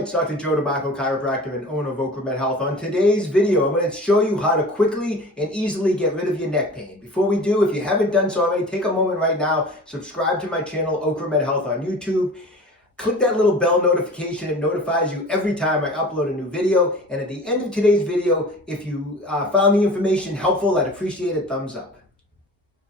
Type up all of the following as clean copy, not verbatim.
it's Dr. Joe DeMarco, chiropractor and owner of OcraMed Health. On today's video, I'm going to show you how to quickly and easily get rid of your neck pain. Before we do, if you haven't done so already, take a moment right now, subscribe to my channel, OcraMed Health on YouTube. Click that little bell notification. It notifies you every time I upload a new video. And at the end of today's video, if you found the information helpful, I'd appreciate a thumbs up.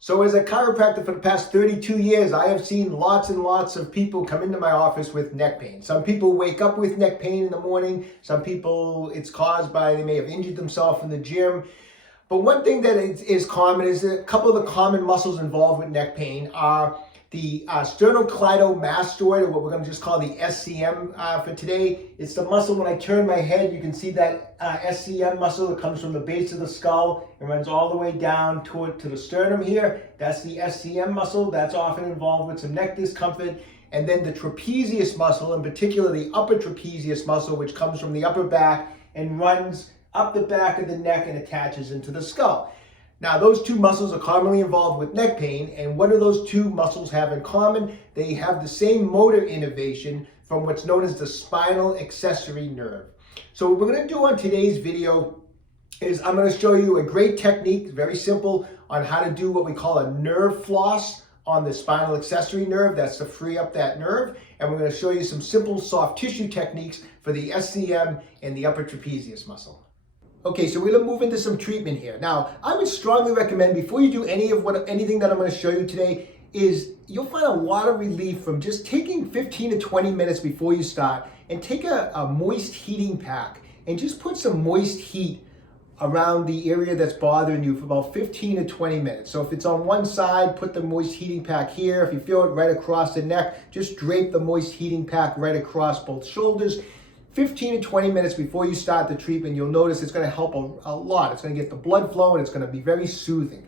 So as a chiropractor for the past 32 years, I have seen lots and lots of people come into my office with neck pain. Some people wake up with neck pain in the morning. Some people, it's caused by, they may have injured themselves in the gym. But one thing that is common is a couple of the common muscles involved with neck pain are the sternocleidomastoid, or what we're going to just call the SCM for today. It's the muscle when I turn my head, you can see that SCM muscle that comes from the base of the skull and runs all the way down to the sternum here. That's the SCM muscle. That's often involved with some neck discomfort. And then the trapezius muscle, in particular the upper trapezius muscle, which comes from the upper back and runs up the back of the neck and attaches into the skull. Now, those two muscles are commonly involved with neck pain, and what do those two muscles have in common? They have the same motor innervation from what's known as the spinal accessory nerve. So what we're going to do on today's video is I'm going to show you a great technique, very simple, on how to do what we call a nerve floss on the spinal accessory nerve. That's to free up that nerve. And we're going to show you some simple soft tissue techniques for the SCM and the upper trapezius muscle. Okay, so we're going to move into some treatment here. Now, I would strongly recommend before you do anything that I'm going to show you today is you'll find a lot of relief from just taking 15 to 20 minutes before you start and take a moist heating pack and just put some moist heat around the area that's bothering you for about 15 to 20 minutes. So if it's on one side, put the moist heating pack here. If you feel it right across the neck, just drape the moist heating pack right across both shoulders. 15 to 20 minutes before you start the treatment, you'll notice it's going to help a lot. It's going to get the blood flowing. It's going to be very soothing.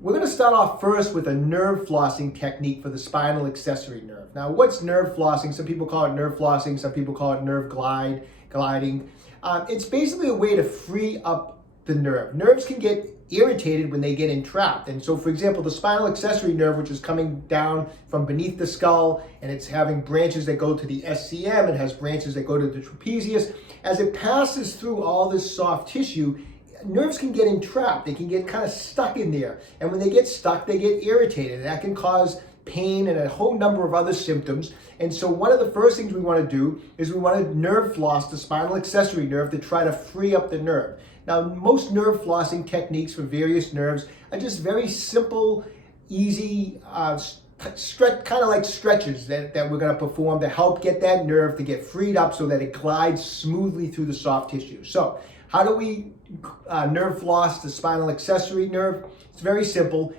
We're going to start off first with a nerve flossing technique for the spinal accessory nerve. Now, what's nerve flossing? Some people call it nerve flossing. Some people call it nerve gliding. It's basically a way to free up the nerve. Nerves can get irritated when they get entrapped. And so, for example, the spinal accessory nerve, which is coming down from beneath the skull, and it's having branches that go to the SCM, it has branches that go to the trapezius. As it passes through all this soft tissue, nerves can get entrapped. They can get kind of stuck in there. And when they get stuck, they get irritated. And that can cause pain and a whole number of other symptoms. And so one of the first things we want to do is we want to nerve floss the spinal accessory nerve to try to free up the nerve. Now, most nerve flossing techniques for various nerves are just very simple, easy, kind of like stretches that we're going to perform to help get that nerve to get freed up so that it glides smoothly through the soft tissue. So how do we nerve floss the spinal accessory nerve? It's very simple.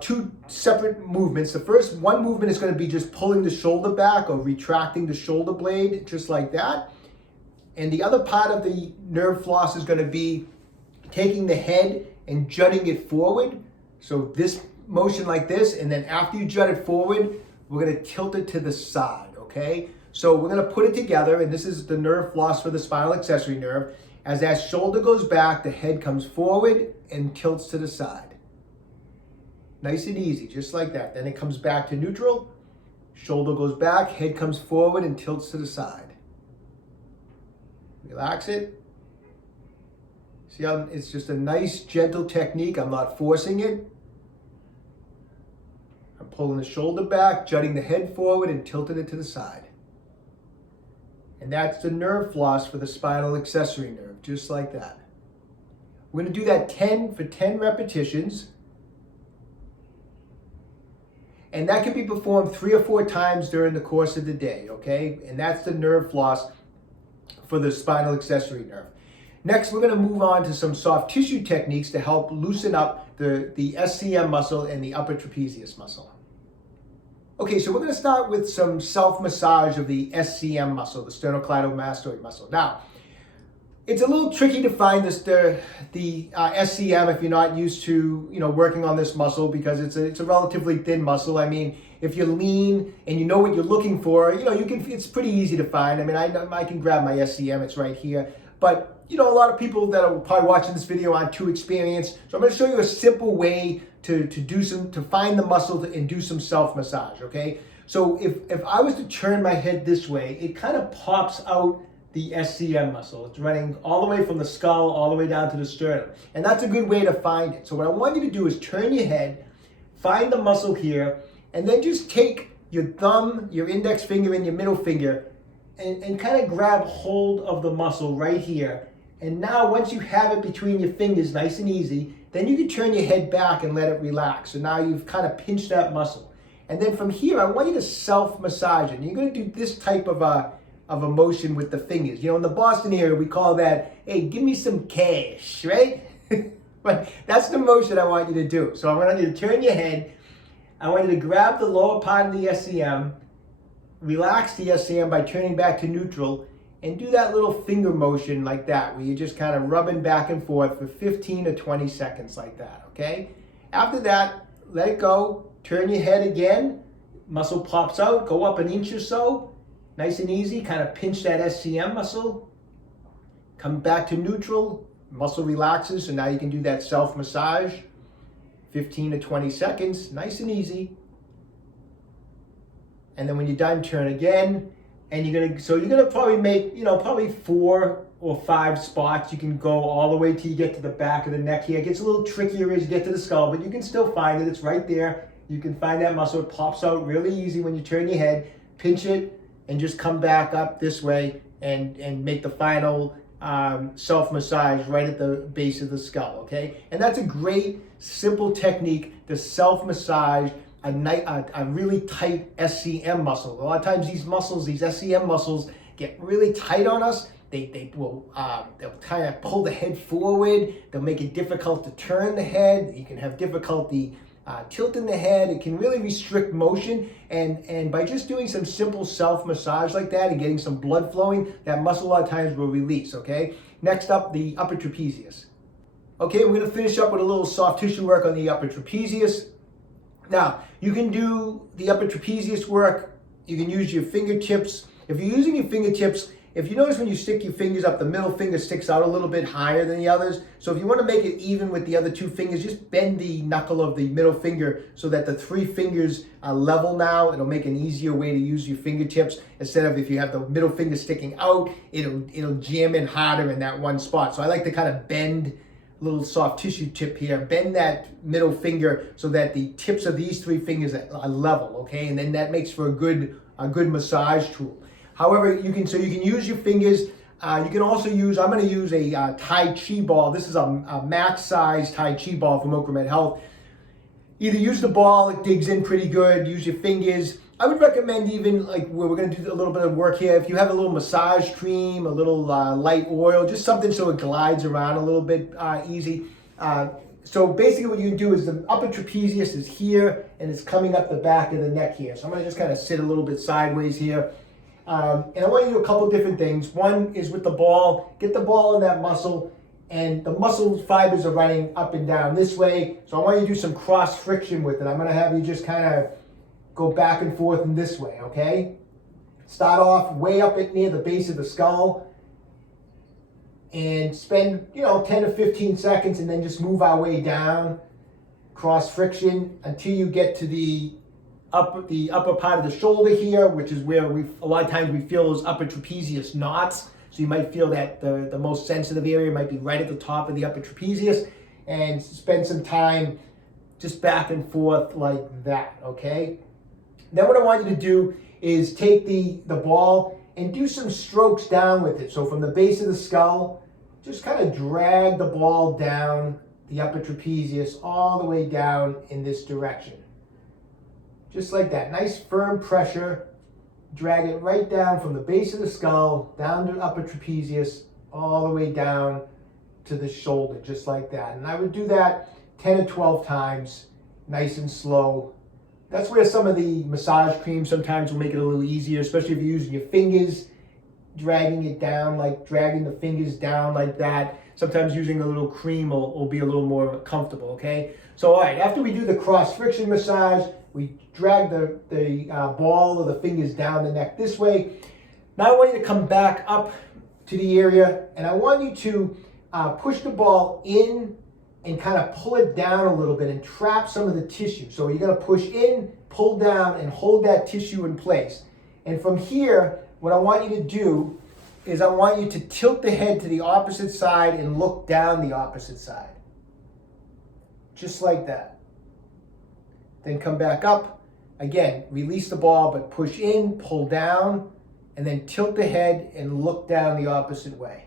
Two separate movements. The first one movement is going to be just pulling the shoulder back or retracting the shoulder blade, just like that. And the other part of the nerve floss is going to be taking the head and jutting it forward. So this motion like this, and then after you jut it forward, we're going to tilt it to the side, okay? So we're going to put it together, and this is the nerve floss for the spinal accessory nerve. As that shoulder goes back, the head comes forward and tilts to the side. Nice and easy, just like that. Then it comes back to neutral, shoulder goes back, head comes forward and tilts to the side. Relax it. See how it's just a nice, gentle technique. I'm not forcing it. I'm pulling the shoulder back, jutting the head forward, and tilting it to the side. And that's the nerve floss for the spinal accessory nerve, just like that. We're going to do that 10 for 10 repetitions. And that can be performed 3 or 4 times during the course of the day, okay? And that's the nerve floss for the spinal accessory nerve. Next, we're going to move on to some soft tissue techniques to help loosen up the SCM muscle and the upper trapezius muscle. Okay, so we're going to start with some self-massage of the SCM muscle, the sternocleidomastoid muscle. Now, it's a little tricky to find the SCM if you're not used to working on this muscle, because it's a relatively thin muscle. I mean, if you're lean and you know what you're looking for, it's pretty easy to find. I mean, I can grab my SCM, it's right here. But a lot of people that are probably watching this video aren't too experienced. So I'm going to show you a simple way to find the muscle and do some self-massage, okay? So if I was to turn my head this way, it kind of pops out the SCM muscle. It's running all the way from the skull all the way down to the sternum. And that's a good way to find it. So what I want you to do is turn your head, find the muscle here, and then just take your thumb, your index finger, and your middle finger and kind of grab hold of the muscle right here. And now once you have it between your fingers, nice and easy, then you can turn your head back and let it relax. So now you've kind of pinched that muscle. And then from here, I want you to self-massage it. And you're going to do this type of a motion with the fingers. In the Boston area, we call that, hey, give me some cash, right? But that's the motion I want you to do. So I want you to turn your head. I want you to grab the lower part of the SCM, relax the SCM by turning back to neutral, and do that little finger motion like that, where you're just kind of rubbing back and forth for 15 to 20 seconds like that, okay? After that, let it go. Turn your head again. Muscle pops out. Go up an inch or so. Nice and easy. Kind of pinch that SCM muscle. Come back to neutral. Muscle relaxes, so now you can do that self-massage. 15 to 20 seconds. Nice and easy. And then when you're done, turn again. And you're gonna probably make, probably 4 or 5 spots. You can go all the way till you get to the back of the neck here. It gets a little trickier as you get to the skull, but you can still find it. It's right there. You can find that muscle. It pops out really easy when you turn your head. Pinch it and just come back up this way and make the final self-massage right at the base of the skull, okay? And that's a great, simple technique to self-massage a really tight SCM muscle. A lot of times these SCM muscles get really tight on us. They'll kind of pull the head forward. They'll make it difficult to turn the head. You can have difficulty tilting the head. It can really restrict motion. And by just doing some simple self-massage like that and getting some blood flowing, that muscle a lot of times will release, okay? Next up, the upper trapezius. Okay, we're gonna finish up with a little soft tissue work on the upper trapezius. Now, you can do the upper trapezius work. You can use your fingertips. If you're using your fingertips, if you notice when you stick your fingers up, the middle finger sticks out a little bit higher than the others. So if you want to make it even with the other 2 fingers, just bend the knuckle of the middle finger so that the 3 fingers are level now. It'll make an easier way to use your fingertips. Instead of if you have the middle finger sticking out, it'll jam in harder in that one spot. So I like to kind of bend little soft tissue tip here, bend that middle finger so that the tips of these 3 fingers are level, okay? And then that makes for a good massage tool. However, you can use your fingers. You can also use, I'm gonna use a Tai Chi ball. This is a max size Tai Chi ball from OcraMed Health. Either use the ball, it digs in pretty good, use your fingers. I would recommend even like where we're gonna do a little bit of work here, if you have a little massage cream, a little light oil, just something so it glides around a little bit easy. So basically what you do is the upper trapezius is here and it's coming up the back of the neck here. So I'm gonna just kind of sit a little bit sideways here. And I want you to do a couple different things. One is with the ball, get the ball in that muscle, and the muscle fibers are running up and down this way. So I want you to do some cross friction with it. I'm gonna have you just kind of go back and forth in this way, okay? Start off way up at near the base of the skull and spend, 10 to 15 seconds and then just move our way down, cross friction until you get to the upper part of the shoulder here, which is where a lot of times we feel those upper trapezius knots. So you might feel that the most sensitive area might be right at the top of the upper trapezius, and spend some time just back and forth like that, okay? Then what I want you to do is take the ball and do some strokes down with it. So from the base of the skull, just kind of drag the ball down the upper trapezius all the way down in this direction. Just like that, nice firm pressure. Drag it right down from the base of the skull, down to the upper trapezius, all the way down to the shoulder, just like that. And I would do that 10 or 12 times, nice and slow. That's where some of the massage creams sometimes will make it a little easier, especially if you're using your fingers, dragging it down, like dragging the fingers down like that. Sometimes using a little cream will be a little more comfortable, okay? So all right, after we do the cross friction massage, we drag the ball or the fingers down the neck this way. Now I want you to come back up to the area, and I want you to push the ball in and kind of pull it down a little bit and trap some of the tissue. So you're going to push in, pull down, and hold that tissue in place. And from here, what I want you to do is I want you to tilt the head to the opposite side and look down the opposite side. Just like that. Then come back up. Again, release the ball, but push in, pull down, and then tilt the head and look down the opposite way.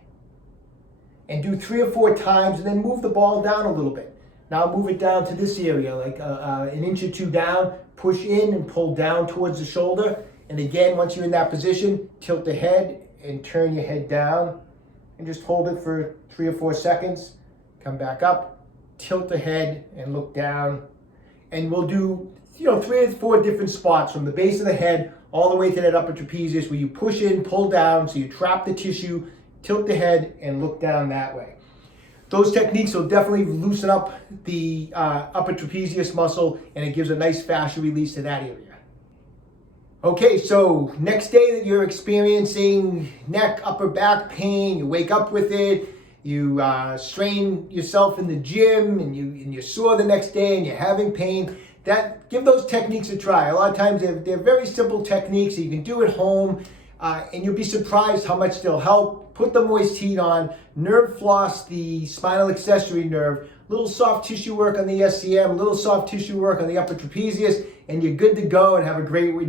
And do 3 or 4 times, and then move the ball down a little bit. Now move it down to this area, like an inch or 2 down. Push in and pull down towards the shoulder. And again, once you're in that position, tilt the head and turn your head down. And just hold it for 3 or 4 seconds. Come back up, tilt the head and look down. And we'll do 3 or 4 different spots from the base of the head all the way to that upper trapezius where you push in, pull down, so you trap the tissue, tilt the head, and look down that way. Those techniques will definitely loosen up the upper trapezius muscle, and it gives a nice fascial release to that area. Okay, so next day that you're experiencing neck, upper back pain, you wake up with it, you strain yourself in the gym, and you're sore the next day, and you're having pain, give those techniques a try. A lot of times they're very simple techniques that you can do at home, and you'll be surprised how much they'll help. Put the moist heat on, nerve floss the spinal accessory nerve, little soft tissue work on the SCM, little soft tissue work on the upper trapezius, and you're good to go and you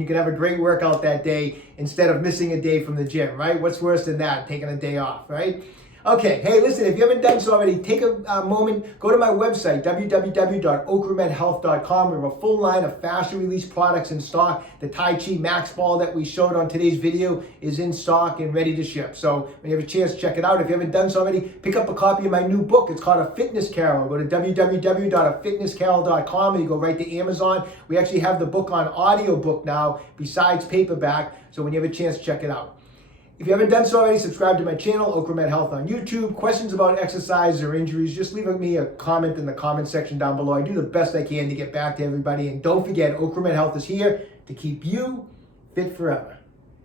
can have a great workout that day instead of missing a day from the gym, right? What's worse than that? Taking a day off, right? Okay, hey, listen, if you haven't done so already, take a moment, go to my website, www.OcraMedHealth.com. We have a full line of fascial release products in stock. The Tai Chi Max Ball that we showed on today's video is in stock and ready to ship. So when you have a chance, check it out. If you haven't done so already, pick up a copy of my new book. It's called A Fitness Carol. Go to www.afitnesscarol.com and you go right to Amazon. We actually have the book on audiobook now besides paperback. So when you have a chance, check it out. If you haven't done so already, subscribe to my channel, OcraMed Health on YouTube. Questions about exercise or injuries, just leave me a comment in the comment section down below. I do the best I can to get back to everybody. And don't forget, OcraMed Health is here to keep you fit forever.